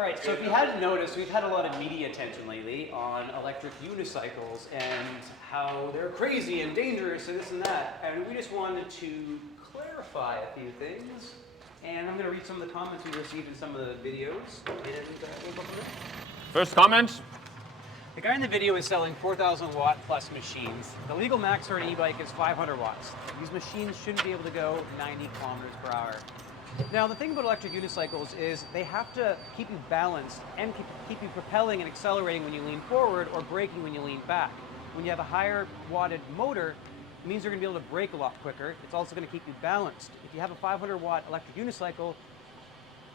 All right, so if you hadn't noticed, we've had a lot of media attention lately on electric unicycles and how they're crazy and dangerous and this and that. And we just wanted to clarify a few things. And I'm going to read some of the comments we received in some of the videos. And we'll go from there. First comment. The guy in the video is selling 4,000 watt plus machines. The legal max for an e-bike is 500 watts. These machines shouldn't be able to go 90 kilometers per hour. Now, the thing about electric unicycles is they have to keep you balanced and keep you propelling and accelerating when you lean forward or braking when you lean back. When you have a higher watted motor, it means you're going to be able to brake a lot quicker. It's also going to keep you balanced. If you have a 500 watt electric unicycle,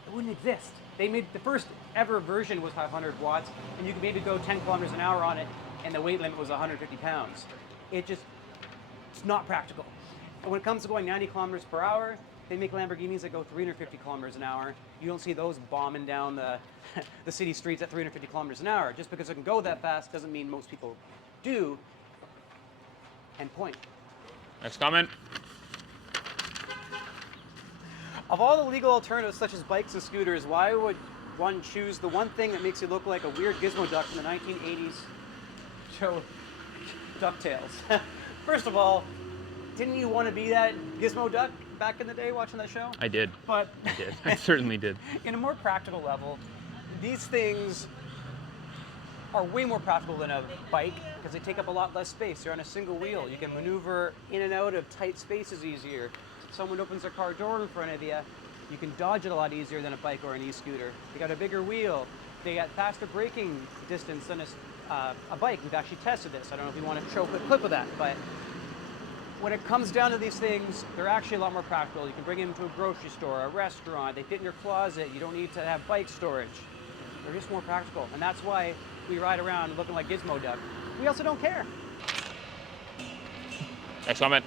it wouldn't exist. They made the first ever version was 500 watts, and you could maybe go 10 kilometers an hour on it, and the weight limit was 150 pounds. It's not practical. And when it comes to going 90 kilometers per hour, they make Lamborghinis that go 350 kilometers an hour. You don't see those bombing down the city streets at 350 kilometers an hour. Just because it can go that fast doesn't mean most people do. End point. Next comment. Of all the legal alternatives such as bikes and scooters, why would one choose the one thing that makes you look like a weird gizmo duck from the 1980s show DuckTales? First of all, didn't you want to be that gizmo duck back in the day watching that show? I did. But I did. I certainly did. In a more practical level, these things are way more practical than a bike because they take up a lot less space. They're on a single wheel. You can maneuver in and out of tight spaces easier. Someone opens their car door in front of you, you can dodge it a lot easier than a bike or an e-scooter. They got a bigger wheel. They got faster braking distance than a bike. We've actually tested this. I don't know if you want to show a clip of that, but when it comes down to these things, they're actually a lot more practical. You can bring them to a grocery store, a restaurant. They fit in your closet. You don't need to have bike storage. They're just more practical, and that's why we ride around looking like Gizmo Duck. We also don't care. Next comment.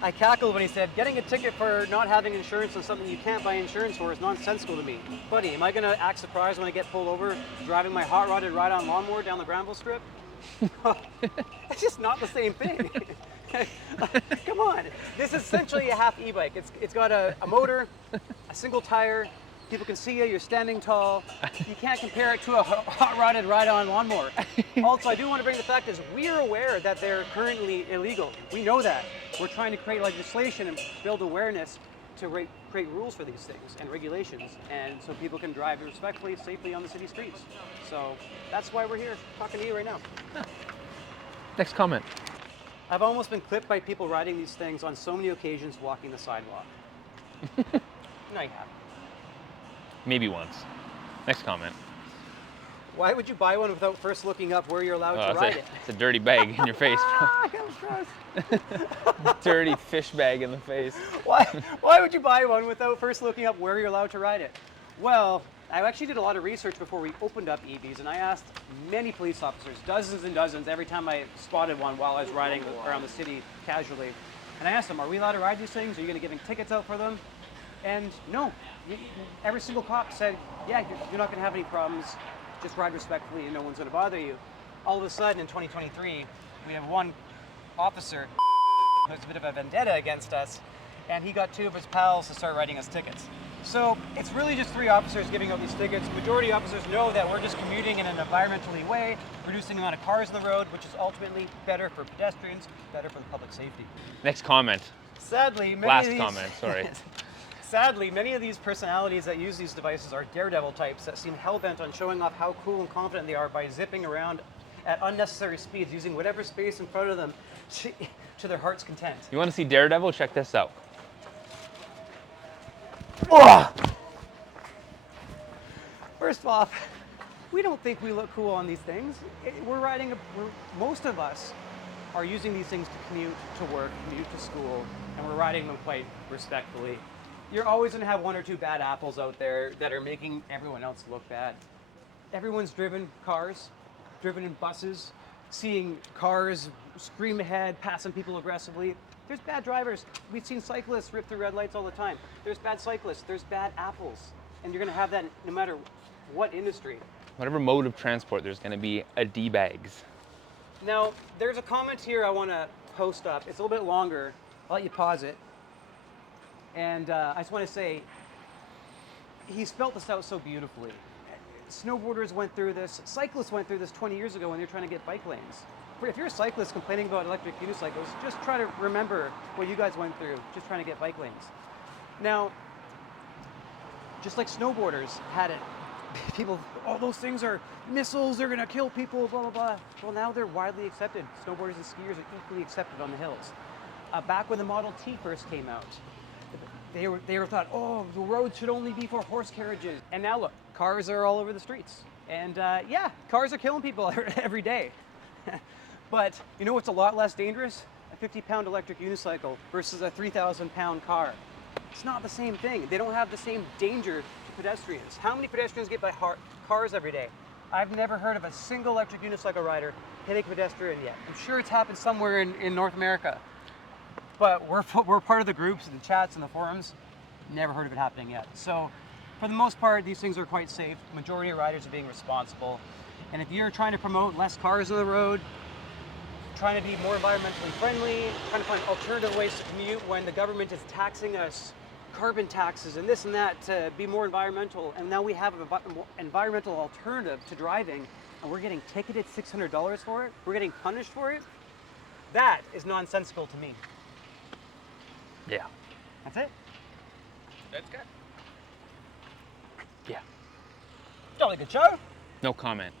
I cackled when he said, getting a ticket for not having insurance on something you can't buy insurance for is nonsensical to me. Buddy, am I going to act surprised when I get pulled over driving my hot-rodded ride-on lawnmower down the Granville Strip? It's just not the same thing. Come on. This is essentially a half e-bike. It's got a motor, a single tire. People can see you, you're standing tall. You can't compare it to a hot-rodded ride-on lawnmower. Also, I do want to bring the fact is we're aware that they're currently illegal. We know that. We're trying to create legislation and build awareness to create rules for these things and regulations, and so people can drive respectfully, safely on the city streets. So that's why we're here talking to you right now. Next comment. I've almost been clipped by people riding these things on so many occasions walking the sidewalk. No, you haven't. Maybe once. Next comment. Why would you buy one without first looking up where you're allowed to ride it? It's a dirty bag in your face, bro. That was gross. Dirty fish bag in the face. Why would you buy one without first looking up where you're allowed to ride it? Well, I actually did a lot of research before we opened up eevees, and I asked many police officers, dozens and dozens, every time I spotted one while I was riding around the city casually. And I asked them, are we allowed to ride these things? Are you going to give tickets out for them? And no, every single cop said, yeah, you're not going to have any problems. Just ride respectfully and no one's going to bother you. All of a sudden in 2023, we have one officer who has a bit of a vendetta against us, and he got two of his pals to start writing us tickets. So it's really just three officers giving out these tickets. Majority of officers know that we're just commuting in an environmentally way, reducing the amount of cars on the road, which is ultimately better for pedestrians, better for the public safety. Next comment. Sadly, Sadly, many of these personalities that use these devices are daredevil types that seem hell-bent on showing off how cool and confident they are by zipping around at unnecessary speeds, using whatever space in front of them to their heart's content. You want to see Daredevil? Check this out. First off, we don't think we look cool on these things. Most of us are using these things to commute to work, commute to school, and we're riding them quite respectfully. You're always going to have one or two bad apples out there that are making everyone else look bad. Everyone's driven cars, driven in buses, seeing cars scream ahead, passing people aggressively. There's bad drivers. We've seen cyclists rip through red lights all the time. There's bad cyclists, there's bad apples. And you're going to have that no matter what industry. Whatever mode of transport, there's going to be a D-bags. Now, there's a comment here I want to post up. It's a little bit longer. I'll let you pause it. And I just want to say, he spelt this out so beautifully. snowboarders went through this, cyclists went through this 20 years ago when they're trying to get bike lanes. If you're a cyclist complaining about electric unicycles, just try to remember what you guys went through, just trying to get bike lanes. Now, just like snowboarders had it, people, oh, those things are missiles, they're gonna kill people, blah, blah, blah. Well, now they're widely accepted. Snowboarders and skiers are equally accepted on the hills. Back when the Model T first came out, they were thought, oh, the road should only be for horse carriages. And now look, cars are all over the streets. And yeah, cars are killing people every day. But you know what's a lot less dangerous? A 50-pound electric unicycle versus a 3,000-pound car. It's not the same thing. They don't have the same danger to pedestrians. How many pedestrians get by cars every day? I've never heard of a single electric unicycle rider hitting a pedestrian yet. I'm sure it's happened somewhere in North America. But we're part of the groups and the chats and the forums. Never heard of it happening yet. So for the most part, these things are quite safe. Majority of riders are being responsible. And if you're trying to promote less cars on the road, trying to be more environmentally friendly, trying to find alternative ways to commute when the government is taxing us, carbon taxes and this and that to be more environmental, and now we have an environmental alternative to driving, and we're getting ticketed $600 for it, we're getting punished for it, that is nonsensical to me. Yeah. That's it. That's good. Yeah. Jolly good show. No comment.